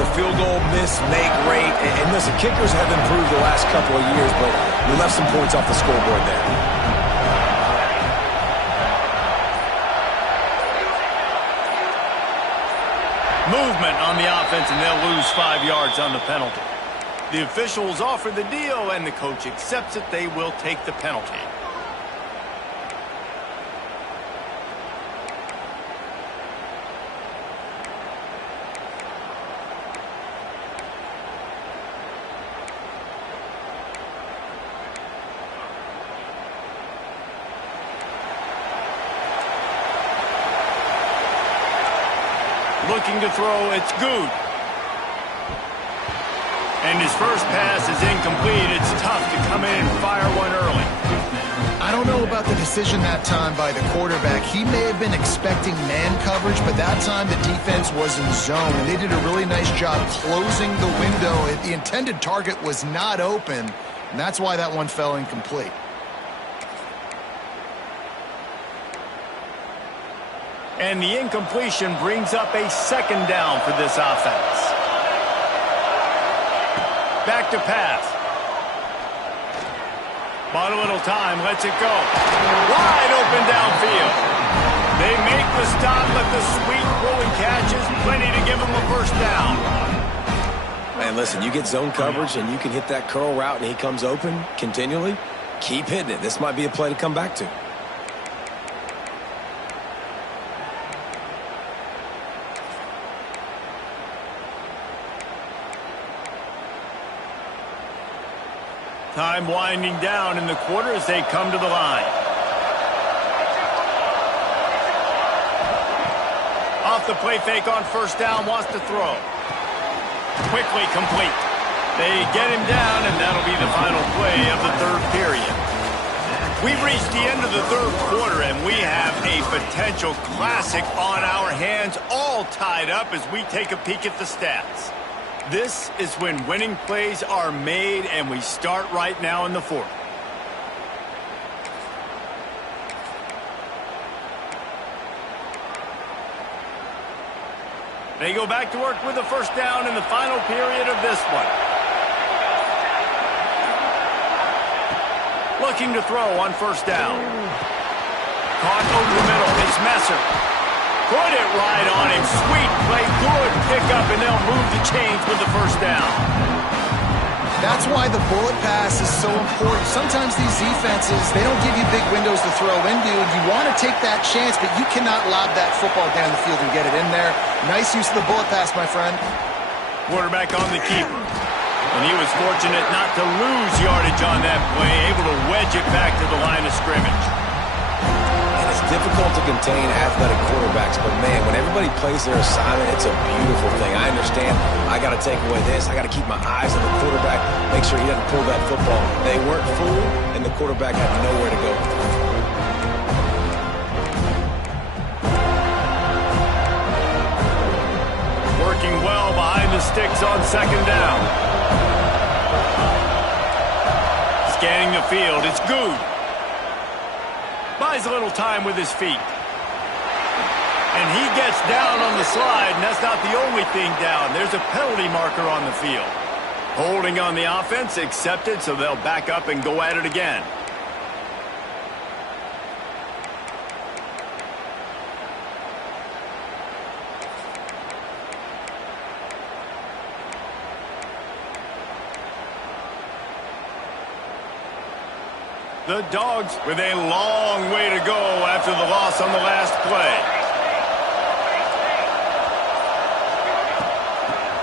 the field goal miss, make rate. And listen, kickers have improved the last couple of years, but we left some points off the scoreboard there. Movement on the offense, and they'll lose 5 yards on the penalty. The officials offer the deal, and the coach accepts it. They will take the penalty. Looking to throw, it's good. And his first pass is incomplete. It's tough to come in and fire one early. I don't know about the decision that time by the quarterback. He may have been expecting man coverage, but that time the defense was in zone, and they did a really nice job closing the window. The intended target was not open, and that's why that one fell incomplete. And the incompletion brings up a 2nd down for this offense. Back to pass. Bought a little time, lets it go. Wide open downfield. They make the stop, but the sweet rolling catch is plenty to give them a first down. Man, listen, you get zone coverage and you can hit that curl route and he comes open continually. Keep hitting it. This might be a play to come back to. Time winding down in the quarter as they come to the line. Off the play fake on first down, wants to throw. Quickly complete. They get him down, and that'll be the final play of the third period. We've reached the end of the third quarter, and we have a potential classic on our hands, all tied up as we take a peek at the stats. This is when winning plays are made, and we start right now in the fourth. They go back to work with the first down in the final period of this one. Looking to throw on first down. Caught over the middle. It's Messer. Put it right on him. Sweet play. Good pickup, and they'll move the chains with the first down. That's why the bullet pass is so important. Sometimes these defenses, they don't give you big windows to throw into. You want to take that chance, but you cannot lob that football down the field and get it in there. Nice use of the bullet pass, my friend. Quarterback on the keeper. And he was fortunate not to lose yardage on that play, able to wedge it back to the line of scrimmage. And it's difficult to contain athletic quarterbacks, but man, when everybody plays their assignment, it's a beautiful thing. I understand I got to take away this. I got to keep my eyes on the quarterback, make sure he doesn't pull that football. They weren't fooled, and the quarterback had nowhere to go. Working well behind the sticks on second down. Scanning the field, it's Good. Buys a little time with his feet. And he gets down on the slide, and that's not the only thing down. There's a penalty marker on the field. Holding on the offense, accepted, so they'll back up and go at it again. The Dogs with a long way to go after the loss on the last play.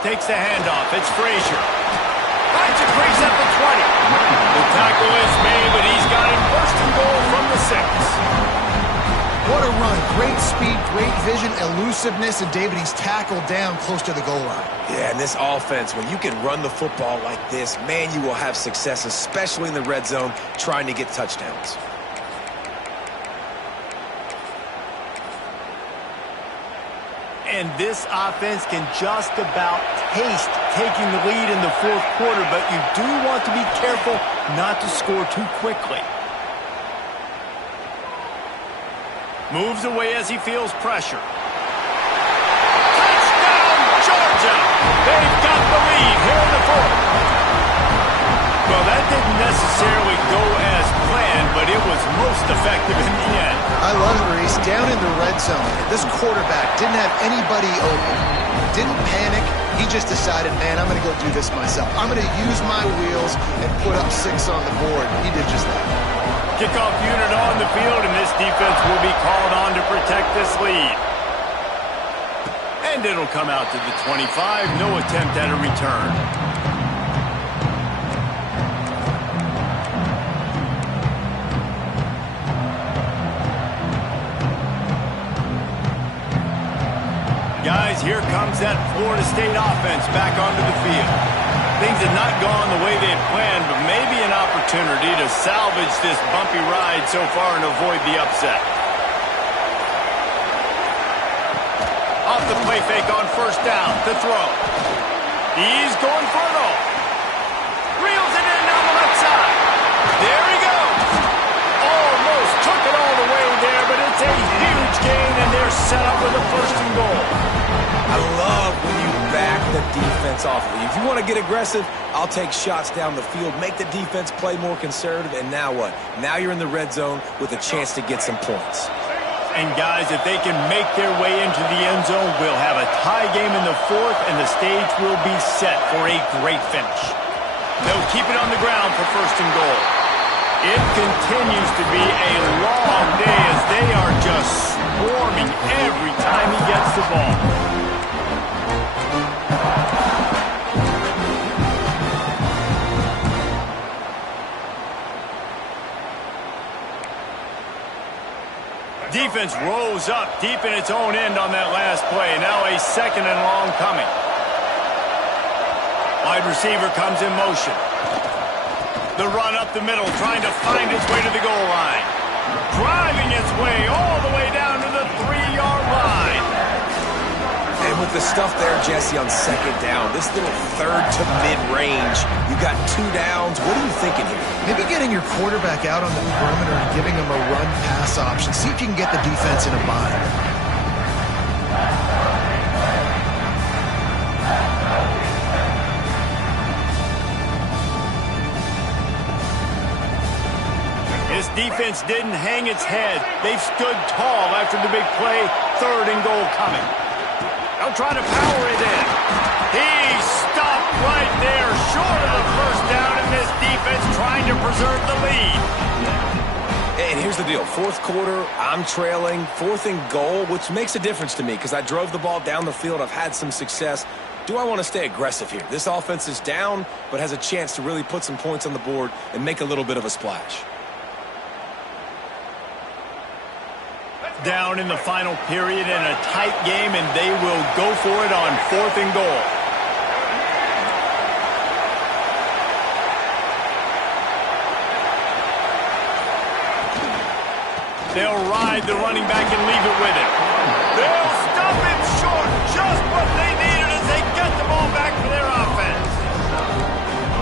Takes the handoff. It's Frazier. Finds it, breaks at the 20. The tackle is made, but he's got it first and goal from the 6. What a run. Great speed, great vision, elusiveness, and David, he's tackled down close to the goal line. Yeah, and this offense, when you can run the football like this, man, you will have success, especially in the red zone, trying to get touchdowns. And this offense can just about taste taking the lead in the fourth quarter, but you do want to be careful not to score too quickly. Moves away as he feels pressure. Touchdown, Georgia! They've got the lead here in the fourth. Well, that didn't necessarily go as planned, but it was most effective in the end. I love it, Reese. Down in the red zone, this quarterback didn't have anybody open. Didn't panic. He just decided, man, I'm going to go do this myself. I'm going to use my wheels and put up 6 on the board. He did just that. Kickoff unit on the field, and this defense will be called on to protect this lead. And it'll come out to the 25. No attempt at a return. Guys, here comes that Florida State offense back onto the field. Things have not gone the way they had planned, but maybe an opportunity to salvage this bumpy ride so far and avoid the upset. Off the play fake on first down to throw. He's going for it all. Reels it in down the left side. There he goes. Almost took it all the way there, but it's a huge gain, and they're set up with a first and goal. I love when you back the defense off. If you want to get aggressive, I'll take shots down the field, make the defense play more conservative, and now what? Now you're in the red zone with a chance to get some points. And guys, if they can make their way into the end zone, we'll have a tie game in the fourth, and the stage will be set for a great finish. They'll keep it on the ground for first and goal. It continues to be a long day as they are just swarming every time he gets the ball. Defense rose up deep in its own end on that last play. Now a second and long coming. Wide receiver comes in motion. The run up the middle, trying to find its way to the goal line. Driving its way all the way down to the 3-yard line. And with the stuff there, Jesse, on second down, this little third to mid-range, you got 2 downs. What are you thinking here? Maybe getting your quarterback out on the perimeter and giving him a run-pass option. See if you can get the defense in a bind. This defense didn't hang its head. They've stood tall after the big play. Third and goal coming. They'll try to power it in. He stopped right there, short of the first down, and this defense trying to preserve the lead. And here's the deal. Fourth quarter, I'm trailing. Fourth and goal, which makes a difference to me because I drove the ball down the field. I've had some success. Do I want to stay aggressive here? This offense is down, but has a chance to really put some points on the board and make a little bit of a splash. Down in the final period in a tight game, and they will go for it on fourth and goal. They'll ride the running back and leave it with him. They'll stop him short, just what they needed as they get the ball back for their offense.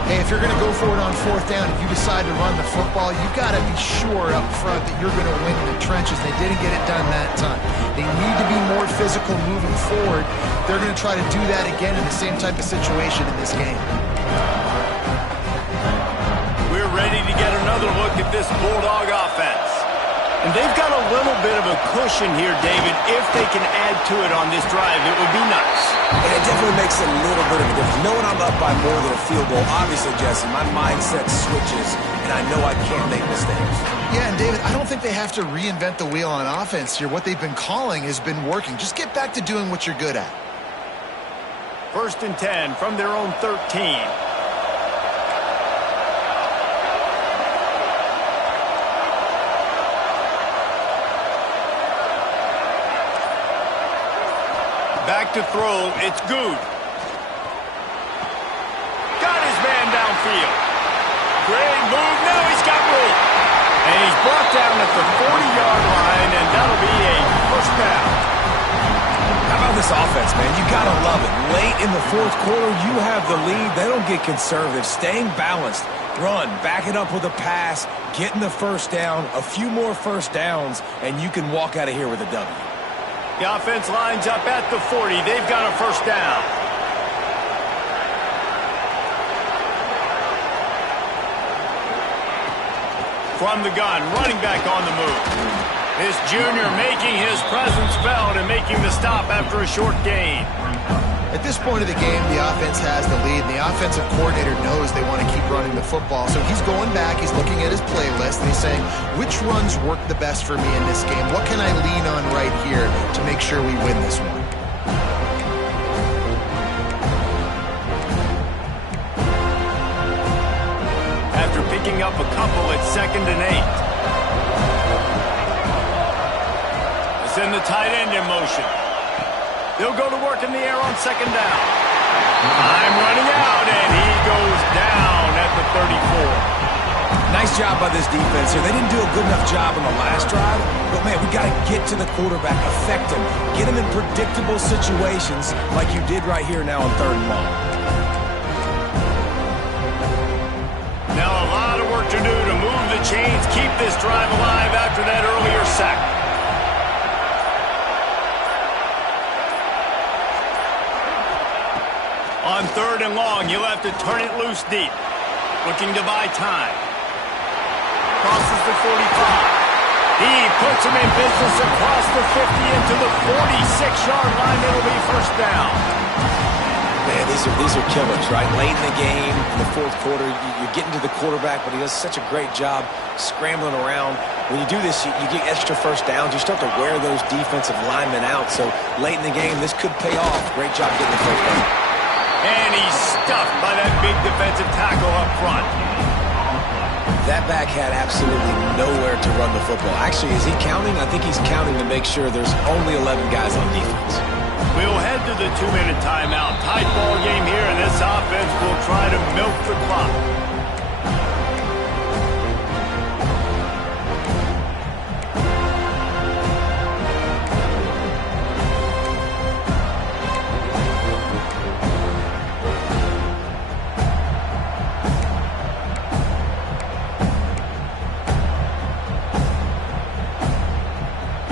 Hey, if you're going to go for it on fourth down, if you decide to run the football, you've got to be sure up front that you're going to win in the trenches. They didn't get it done that time. They need to be more physical moving forward. They're going to try to do that again in the same type of situation in this game. We're ready to get another look at this Bulldog offense. And they've got a little bit of a cushion here, David. If they can add to it on this drive, it would be nice. And it definitely makes a little bit of a difference. Knowing I'm up by more than a field goal, obviously, Jesse, my mindset switches, and I know I can't make mistakes. Yeah, and David, I don't think they have to reinvent the wheel on offense here. What they've been calling has been working. Just get back to doing what you're good at. First and 10 from their own 13. Back to throw, it's good. Got his man downfield. Great move, now he's got room. And he's brought down at the 40-yard line, and that'll be a first down. How about this offense, man? You got to love it. Late in the fourth quarter, you have the lead. They don't get conservative. Staying balanced. Run, back it up with a pass, getting the first down, a few more first downs, and you can walk out of here with a W. The offense lines up at the 40. They've got a first down. From the gun, running back on the move. This junior making his presence felt and making the stop after a short gain. At this point of the game, the offense has the lead, and the offensive coordinator knows they want to keep running the football. So he's going back, he's looking at his playlist, and he's saying, which runs work the best for me in this game? What can I lean on right here to make sure we win this one? After picking up a couple at 2nd and 8. Send the tight end in motion. They'll go to work in the air on 2nd down. Time running out, and he goes down at the 34. Nice job by this defense here. They didn't do a good enough job on the last drive, but, man, we got to get to the quarterback, affect him, get him in predictable situations like you did right here now on 3rd and long. Now a lot of work to do to move the chains, keep this drive alive after that earlier sack. On 3rd and long, you'll have to turn it loose deep. Looking to buy time. Crosses the 45. He puts him in business across the 50 into the 46-yard line. It'll be first down. Man, these are killers, right? Late in the game, in the fourth quarter, you're getting to the quarterback, but he does such a great job scrambling around. When you do this, you get extra first downs. You start to wear those defensive linemen out. So late in the game, this could pay off. Great job getting the first down. And he's stuffed by that big defensive tackle up front. That back had absolutely nowhere to run the football. Actually, is he counting? I think he's counting to make sure there's only 11 guys on defense. We'll head to the 2-minute timeout. Tight ball game here, and this offense will try to milk the clock.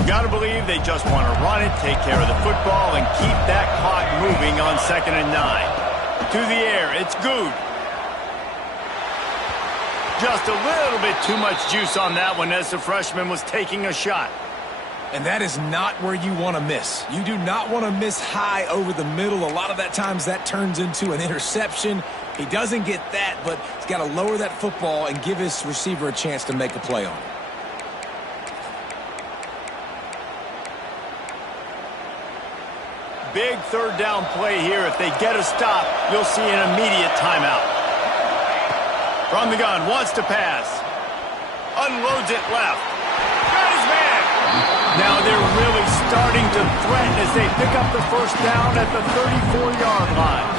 Got to believe they just want to run it, take care of the football, and keep that clock moving on 2nd and 9. To the air, it's good. Just a little bit too much juice on that one as the freshman was taking a shot. And that is not where you want to miss. You do not want to miss high over the middle. A lot of that times that turns into an interception. He doesn't get that, but he's got to lower that football and give his receiver a chance to make a play on it. Big third down play here. If they get a stop, you'll see an immediate timeout. From the gun, wants to pass. Unloads it left. Got his man. Now they're really starting to threaten as they pick up the first down at the 34-yard line.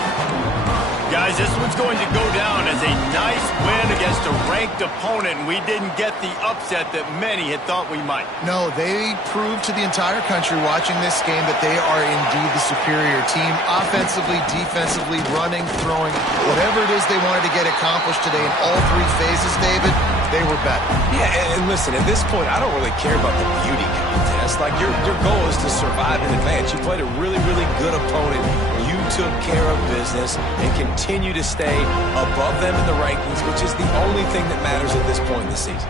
Guys, this one's going to go down as a nice win against a ranked opponent, and we didn't get the upset that many had thought we might. No, they proved to the entire country watching this game that they are indeed the superior team. Offensively, defensively, running, throwing, whatever it is they wanted to get accomplished today in all three phases, David, they were better. Yeah, and listen, at this point, I don't really care about the beauty contest. Like, your goal is to survive and advance. You played a really, really good opponent. You took care of business and continue to stay above them in the rankings, which is the only thing that matters at this point in the season.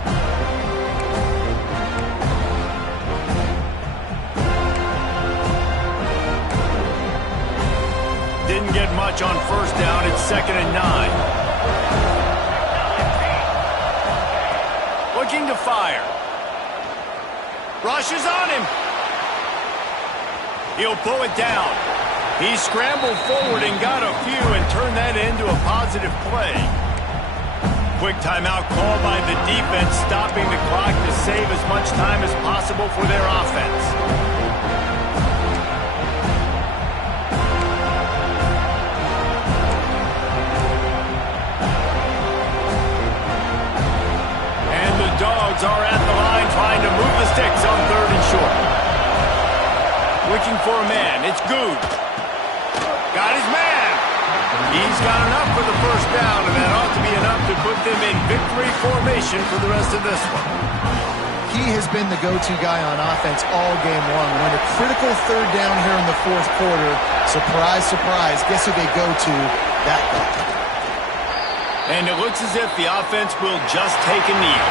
Didn't get much on first down. It's 2nd and 9. Looking to fire. Rushes on him. He'll pull it down. He scrambled forward and got a few and turned that into a positive play. Quick timeout call by the defense, stopping the clock to save as much time as possible for their offense. And the Dogs are at the line trying to move the sticks on 3rd and short. Looking for a man. It's good. Got his man. He's got enough for the first down, and that ought to be enough to put them in victory formation for the rest of this one. He has been the go-to guy on offense all game long. When a critical third down here in the fourth quarter, surprise, surprise, guess who they go to? That guy. And it looks as if the offense will just take a knee.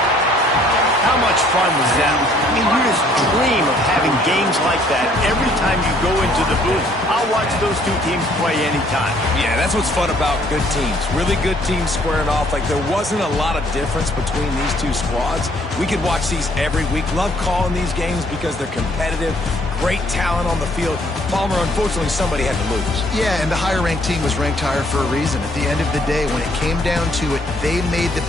How much fun was that? I mean, you just dream of having games like that every time you go into the booth. I'll watch those two teams play anytime. Yeah, that's what's fun about good teams. Really good teams squaring off. Like, there wasn't a lot of difference between these two squads. We could watch these every week. Love calling these games because they're competitive. Great talent on the field. Palmer, unfortunately, somebody had to lose. Yeah, and the higher-ranked team was ranked higher for a reason. At the end of the day, when it came down to it, they made the